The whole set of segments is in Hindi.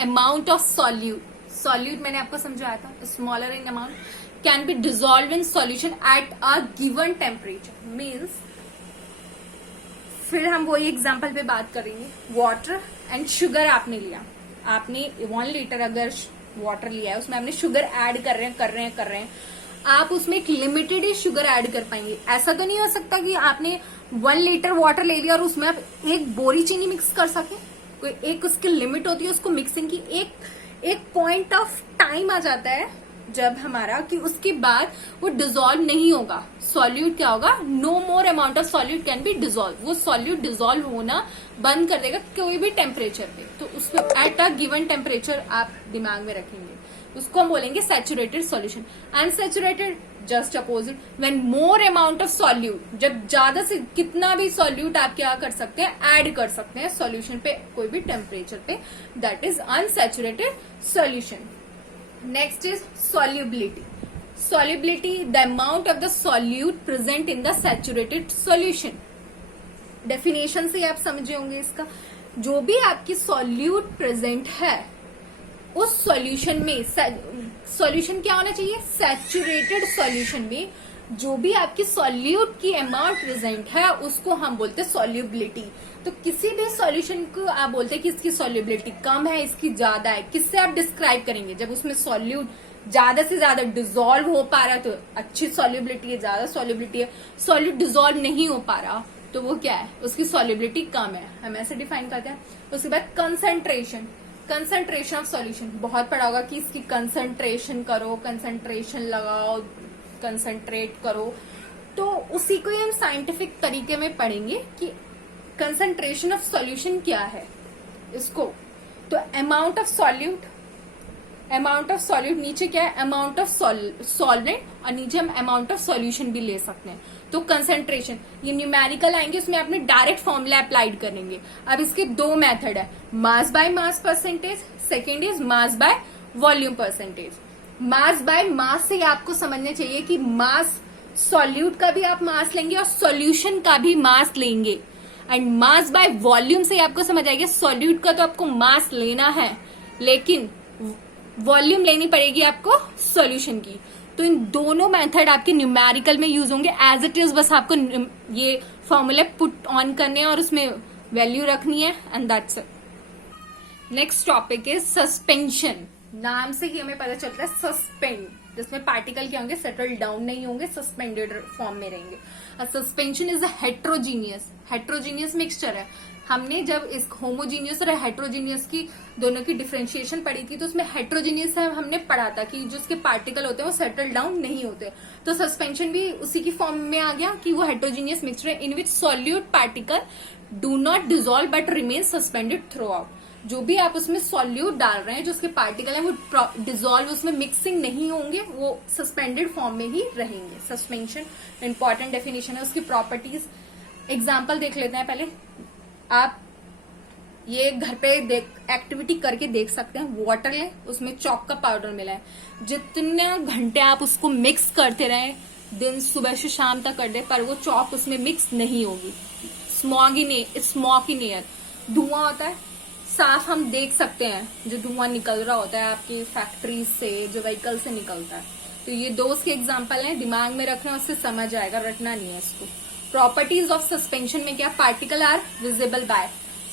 amount of solute मैंने आपको समझाया था, smaller in amount can be dissolved in solution at a given temperature means, फिर हम वही एग्जाम्पल पे बात करेंगे. वाटर एंड शुगर आपने लिया, आपने 1 लीटर अगर वाटर लिया है उसमें आपने शुगर ऐड कर रहे हैं, आप उसमें एक लिमिटेड ही शुगर ऐड कर पाएंगे. ऐसा तो नहीं हो सकता कि आपने 1 लीटर वाटर ले लिया और उसमें आप एक बोरी चीनी मिक्स कर सके. कोई एक उसकी लिमिट होती है उसको मिक्सिंग की. एक पॉइंट ऑफ टाइम आ जाता है जब हमारा कि उसके बाद वो डिसॉल्व नहीं होगा. सॉल्यूट क्या होगा, no more amount of solute can be dissolve. वो सॉल्यूट डिसॉल्व होना बंद कर देगा कोई भी टेम्परेचर पे. तो उसको एट अ गिवन टेम्परेचर आप दिमाग में रखेंगे, उसको हम बोलेंगे saturated solution. Unsaturated just opposite, when more amount of solute, जब ज्यादा से कितना भी सॉल्यूट आप क्या कर सकते हैं, ऐड कर सकते हैं सॉल्यूशन पे कोई भी टेम्परेचर पे, that is unsaturated solution. Next is solubility. Solubility, the amount of the solute present in the saturated solution. Definition से आप समझे होंगे इसका. जो भी आपकी solute present है उस solution में, solution क्या होना चाहिए, saturated solution में जो भी आपकी solute की amount present है उसको हम बोलते हैं solubility. तो किसी भी सॉल्यूशन को आप बोलते हैं कि इसकी सॉल्युबिलिटी कम है, इसकी ज्यादा है. किससे आप डिस्क्राइब करेंगे, जब उसमें सॉल्यूट ज्यादा से ज्यादा डिसॉल्व हो पा रहा है तो अच्छी सॉल्युबिलिटी है, ज्यादा सॉल्युबिलिटी है. सॉल्यूट डिसॉल्व नहीं हो पा रहा तो वो क्या है, उसकी सॉल्युबिलिटी कम है. हम ऐसे डिफाइन करते हैं. उसके बाद कंसंट्रेशन ऑफ सॉल्यूशन. बहुत पढ़ा होगा कि इसकी कंसंट्रेशन करो, कंसंट्रेशन लगाओ, कंसंट्रेट करो. तो उसी को ही हम साइंटिफिक तरीके में पढ़ेंगे कि कंसंट्रेशन ऑफ सॉल्यूशन क्या है इसको. तो अमाउंट ऑफ सॉल्यूट नीचे क्या है, अमाउंट ऑफ सॉल्वेंट, और नीचे हम अमाउंट ऑफ सॉल्यूशन भी ले सकते हैं. तो कंसंट्रेशन ये न्यूमेरिकल आएंगे, उसमें आपने डायरेक्ट फॉर्मूला अप्लाइड करेंगे. अब इसके 2 मेथड है, mass by mass percentage, second is mass by volume percentage. Mass by mass से आपको समझना चाहिए कि मास सॉल्यूट का भी आप मास लेंगे और सॉल्यूशन का भी मास लेंगे. एंड मास बाय वॉल्यूम से आपको समझ आएगा सॉल्यूट का तो आपको मास लेना है लेकिन वॉल्यूम लेनी पड़ेगी आपको सॉल्यूशन की. तो इन दोनों मेथड आपके न्यूमेरिकल में यूज होंगे एज इट इज. बस आपको ये फॉर्मूले पुट ऑन करने हैं और उसमें वैल्यू रखनी है and that's it. Next topic is suspension. नाम से ही हमें पता चलता है सस्पेंड, जिसमें पार्टिकल क्या होंगे, सेटल डाउन नहीं होंगे, सस्पेंडेड फॉर्म में रहेंगे. Suspension is a heterogeneous mixture है. हमने जब इस होमोजीनियस और हेट्रोजीनियस की दोनों की डिफरेंशिएशन पढ़ी थी तो उसमें हेट्रोजीनियस हमने पढ़ा था कि जो उसके पार्टिकल होते हैं वो सेटल डाउन नहीं होते. तो सस्पेंशन भी उसी की फॉर्म में आ गया कि वो हेट्रोजीनियस मिक्सचर है in which solute particle do not dissolve but remain suspended throughout. जो भी आप उसमें सॉल्यूट डाल रहे हैं, जो उसके पार्टिकल है वो डिसॉल्व, उसमें मिक्सिंग नहीं होंगे, वो सस्पेंडेड फॉर्म में ही रहेंगे. सस्पेंशन इंपॉर्टेंट डेफिनेशन है. उसकी प्रॉपर्टीज एग्जांपल देख लेते हैं. पहले आप ये घर पे एक्टिविटी करके देख सकते हैं. वाटर लें, उसमें चॉक का पाउडर मिला है, जितने घंटे आप उसको मिक्स करते रहे, दिन सुबह से शाम तक कर दे, पर वो चॉक उसमें मिक्स नहीं होगी. स्मॉक इन एयर, धुआं होता है, साफ हम देख सकते हैं जो धुआं निकल रहा होता है आपकी फैक्ट्री से, जो व्हीकल से निकलता है. तो ये 2 के एग्जांपल हैं, दिमाग में रखना, उससे समझ आएगा, रटना नहीं है इसको. प्रॉपर्टीज ऑफ सस्पेंशन में क्या, particle are visible by.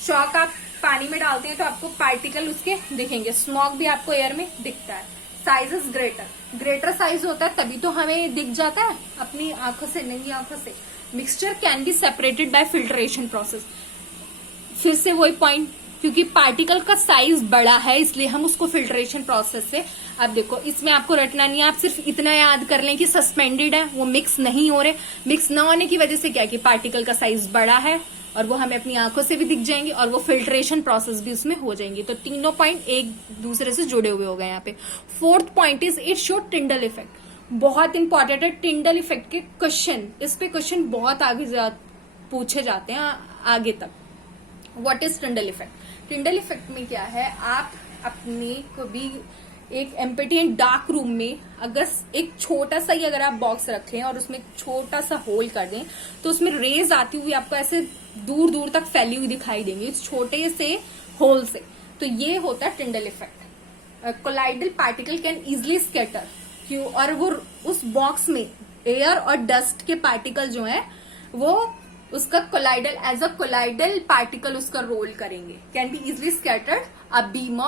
Chalk आप पानी में डालते हैं तो आपको पार्टिकल उसके दिखेंगे. स्मॉक भी आपको एयर में दिखता है. साइज इज ग्रेटर साइज होता है तभी तो हमें दिख जाता है अपनी आंखों से, नंगी आंखों से. Mixture can be separated by filtration process. फिर से वही पॉइंट, क्योंकि पार्टिकल का साइज बड़ा है इसलिए हम उसको फिल्ट्रेशन प्रोसेस से. अब देखो इसमें आपको रटना नहीं है, आप सिर्फ इतना याद कर लें कि सस्पेंडेड है, वो मिक्स नहीं हो रहे. मिक्स न होने की वजह से क्या कि पार्टिकल का साइज बड़ा है और वो हमें अपनी आंखों से भी दिख जाएंगे और वो फिल्ट्रेशन प्रोसेस भी उसमें हो जाएंगी. तो तीनों पॉइंट एक दूसरे से जुड़े हुए हो गए यहाँ पे. 4th point is it show Tyndall effect. बहुत इंपॉर्टेंट है टिंडल इफेक्ट के क्वेश्चन. इस पे क्वेश्चन बहुत आगे पूछे जाते हैं आगे तक. What is Tyndall effect? Tyndall effect में क्या है, आप अपने को भी एक एम्प्टी डार्क रूम में अगर एक छोटा सा ही अगर आप बॉक्स रखें और उसमें छोटा सा होल कर दें तो उसमें रेज आती हुई आपको ऐसे दूर दूर तक फैली हुई दिखाई देंगी इस छोटे से होल से. तो ये होता है Tyndall effect. Colloidal particle can easily scatter, क्यों, और वो उस बॉक्स में एयर और डस्ट के पार्टिकल जो है वो उसका colloidal as a colloidal particle उसका रोल करेंगे, can be easily scattered a beam of